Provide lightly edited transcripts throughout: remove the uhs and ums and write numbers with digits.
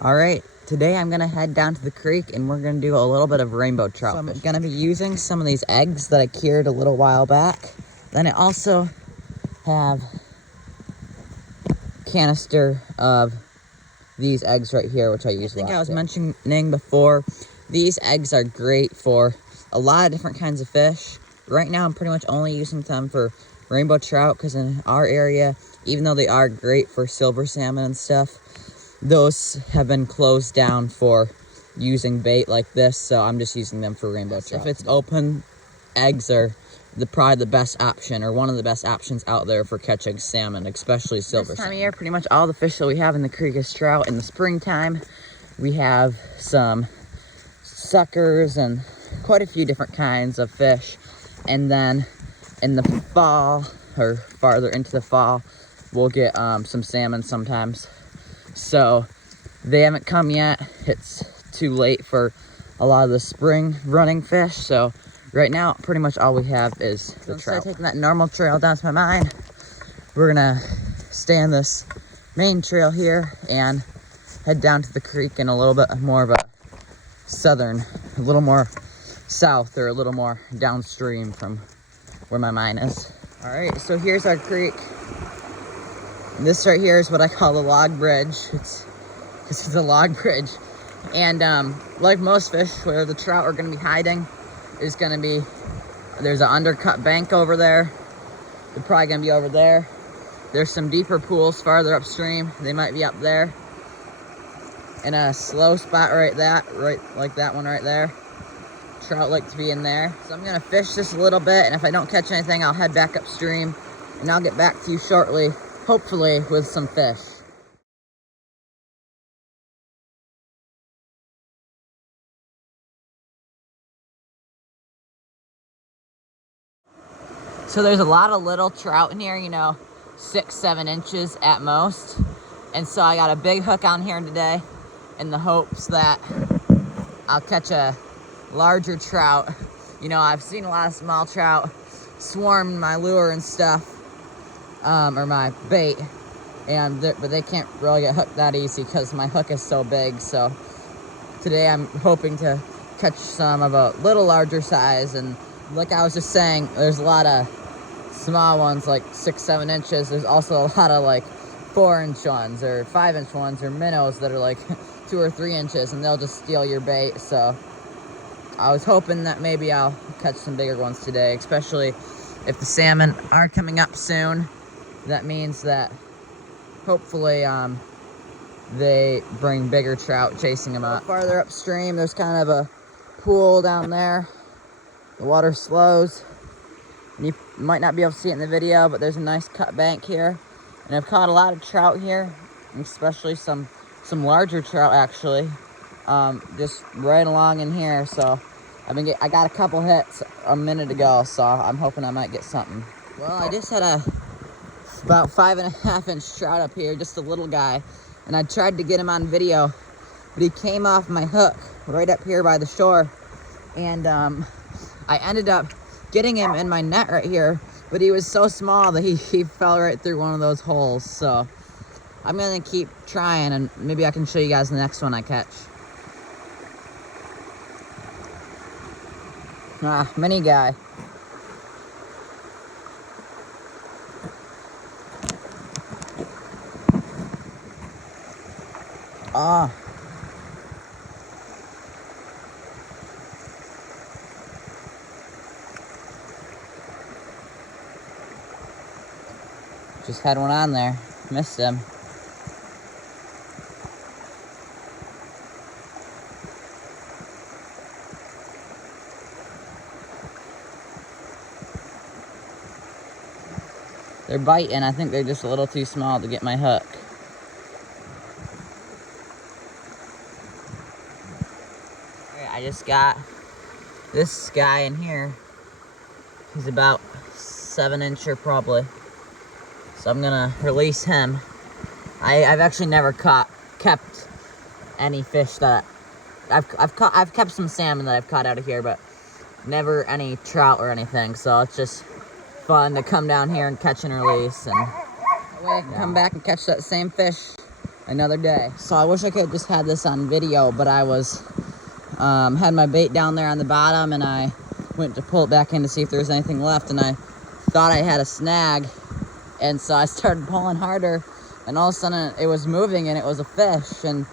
All right, today I'm gonna head down to the creek and we're gonna do a little bit of rainbow trout fishing. I'm gonna be using some of these eggs that I cured a little while back. Then I also have a canister of these eggs right here, which I use. I think I was mentioning before, these eggs are great for a lot of different kinds of fish. Right now I'm pretty much only using them for rainbow trout because in our area, even though they are great for silver salmon and stuff, those have been closed down for using bait like this, so I'm just using them for rainbow trout. If it's open, eggs are probably the best option, or one of the best options out there for catching salmon, especially silver salmon. This time of year, pretty much all the fish that we have in the creek is trout. In the springtime, we have some suckers and quite a few different kinds of fish. And then in the fall, or farther into the fall, we'll get some salmon sometimes. So they haven't come yet. It's too late for a lot of the spring running fish. So right now, pretty much all we have is the trout. Instead of taking that normal trail down to my mine, we're gonna stay on this main trail here and head down to the creek in a little bit more of a southern, a little more south or a little more downstream from where my mine is. All right, so here's our creek. This right here is what I call the log bridge. This is a log bridge. And like most fish, where the trout are gonna be hiding, is gonna be, there's an undercut bank over there. They're probably gonna be over there. There's some deeper pools farther upstream. They might be up there. In a slow spot right like that one right there. Trout like to be in there. So I'm gonna fish this a little bit, and if I don't catch anything, I'll head back upstream, and I'll get back to you shortly, hopefully with some fish. So there's a lot of little trout in here, you know, 6-7 inches at most. And so I got a big hook on here today in the hopes that I'll catch a larger trout. You know, I've seen a lot of small trout swarm my lure and stuff, or my bait, but they can't really get hooked that easy because my hook is so big. So today I'm hoping to catch some of a little larger size. And like I was just saying, there's a lot of small ones like 6-7 inches. There's also a lot of like 4-inch ones or 5-inch ones or minnows that are like 2 or 3 inches, and they'll just steal your bait. So I was hoping that maybe I'll catch some bigger ones today, especially if the salmon are coming up soon. That means that hopefully they bring bigger trout chasing them up. Farther upstream, there's kind of a pool down there. The water slows, and you might not be able to see it in the video, but there's a nice cut bank here. And I've caught a lot of trout here, especially some larger trout actually, just right along in here. So I got a couple hits a minute ago, so I'm hoping I might get something. Well, I just had about 5.5-inch trout up here, just a little guy, and I tried to get him on video, but he came off my hook right up here by the shore, and I ended up getting him in my net right here, but he was so small that he fell right through one of those holes. So I'm gonna keep trying, and maybe I can show you guys the next one I catch. Mini guy. Just had one on there. Missed him. They're biting. I think they're just a little too small to get my hook. Alright, I just got this guy in here. He's about 7-incher probably. So I'm gonna release him. I've actually never kept any fish that I've kept some salmon that I've caught out of here, but never any trout or anything. So it's just fun to come down here and catch and release, and that way I can come back and catch that same fish another day. So I wish I could have just had this on video, but I was had my bait down there on the bottom, and I went to pull it back in to see if there was anything left, and I thought I had a snag, and so I started pulling harder, and all of a sudden it was moving, and it was a fish, and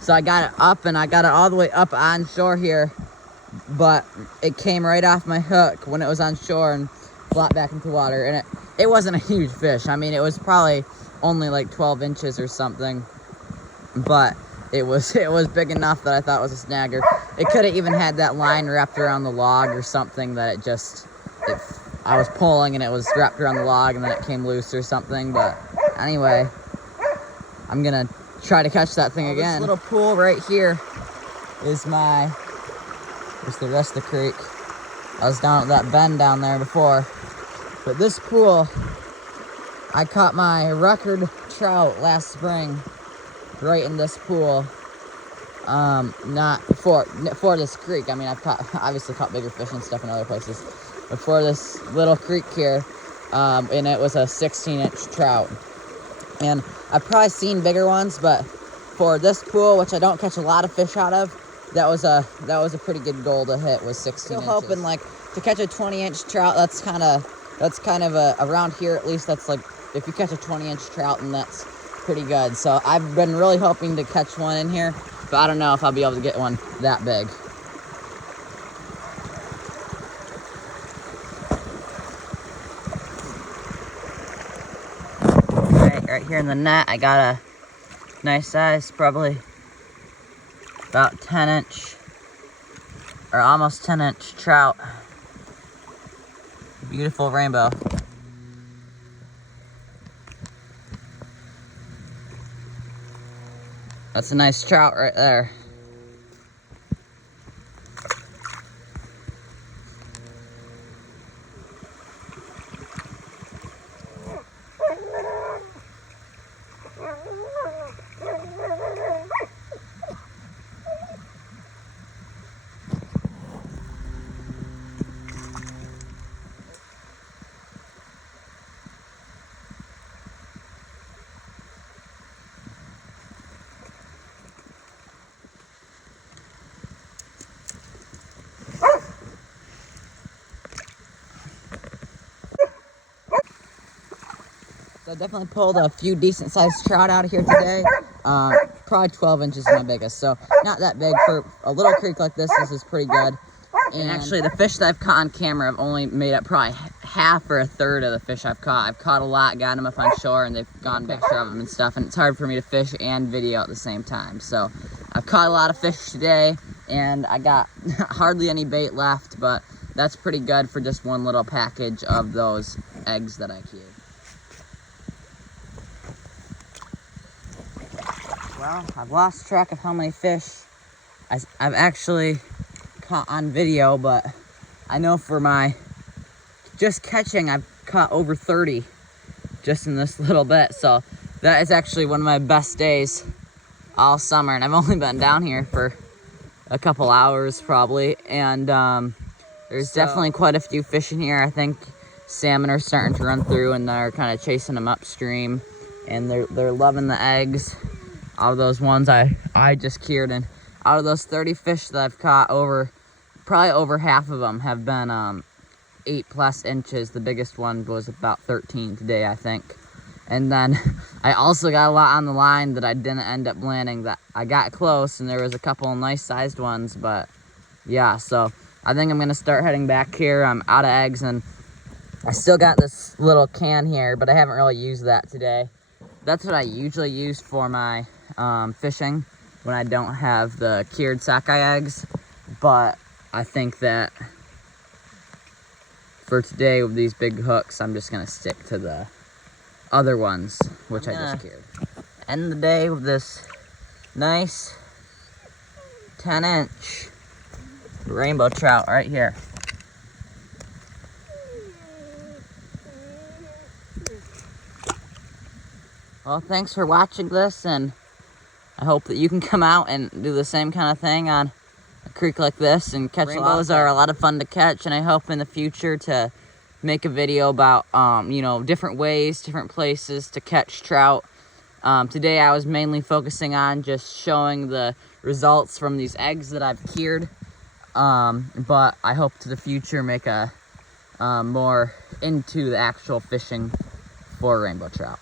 so I got it up, and I got it all the way up on shore here, but it came right off my hook when it was on shore and flopped back into water, and it wasn't a huge fish. I mean, it was probably only like 12 inches or something, but it was big enough that I thought it was a snagger. It could have even had that line wrapped around the log or something, that I was pulling and it was wrapped around the log and then it came loose or something. But anyway, I'm gonna try to catch that thing again. This little pool right here is the rest of the creek. I was down at that bend down there before, but this pool, I caught my record trout last spring right in this pool. Not for this creek. I mean, I've obviously caught bigger fish and stuff in other places, but for this little creek here, and it was a 16-inch trout. And I've probably seen bigger ones, but for this pool, which I don't catch a lot of fish out of, that was a pretty good goal to hit, was 16 inches. Hoping like to catch a 20-inch trout. That's kind of around here at least. That's like, if you catch a 20-inch trout, and that's pretty good. So I've been really hoping to catch one in here, but I don't know if I'll be able to get one that big. Right here in the net, I got a nice size, probably about 10-inch or almost 10-inch trout. Beautiful rainbow. That's a nice trout right there. So I definitely pulled a few decent sized trout out of here today. Probably 12 inches is my biggest, so not that big. For a little creek like this, this is pretty good. And actually, the fish that I've caught on camera have only made up probably half or a third of the fish I've caught. I've caught a lot, got them up on shore, and they've gone picture of them and stuff, and it's hard for me to fish and video at the same time. So I've caught a lot of fish today, and I got hardly any bait left, but that's pretty good for just one little package of those eggs that I cured. Well, I've lost track of how many fish I've actually caught on video, but I know for my just catching, I've caught over 30 just in this little bit. So that is actually one of my best days all summer, and I've only been down here for a couple hours probably, and there's definitely quite a few fish in here. I think salmon are starting to run through, and they're kind of chasing them upstream, and they're loving the eggs. Out of those ones I just cured, and out of those 30 fish that I've caught, probably over half of them have been 8+ inches. The biggest one was about 13 today, I think. And then I also got a lot on the line that I didn't end up landing, that I got close, and there was a couple of nice sized ones, but yeah, so I think I'm gonna start heading back here. I'm out of eggs, and I still got this little can here, but I haven't really used that today. That's what I usually use for my fishing when I don't have the cured sockeye eggs, but I think that for today with these big hooks, I'm just gonna stick to the other ones, which I just cured. End the day with this nice 10-inch rainbow trout right here. Well, thanks for watching this, and I hope that you can come out and do the same kind of thing on a creek like this and catch rainbows. Are a lot of fun to catch, and I hope in the future to make a video about, you know, different ways, different places to catch trout. Today I was mainly focusing on just showing the results from these eggs that I've cured. But I hope to the future make a more into the actual fishing for rainbow trout.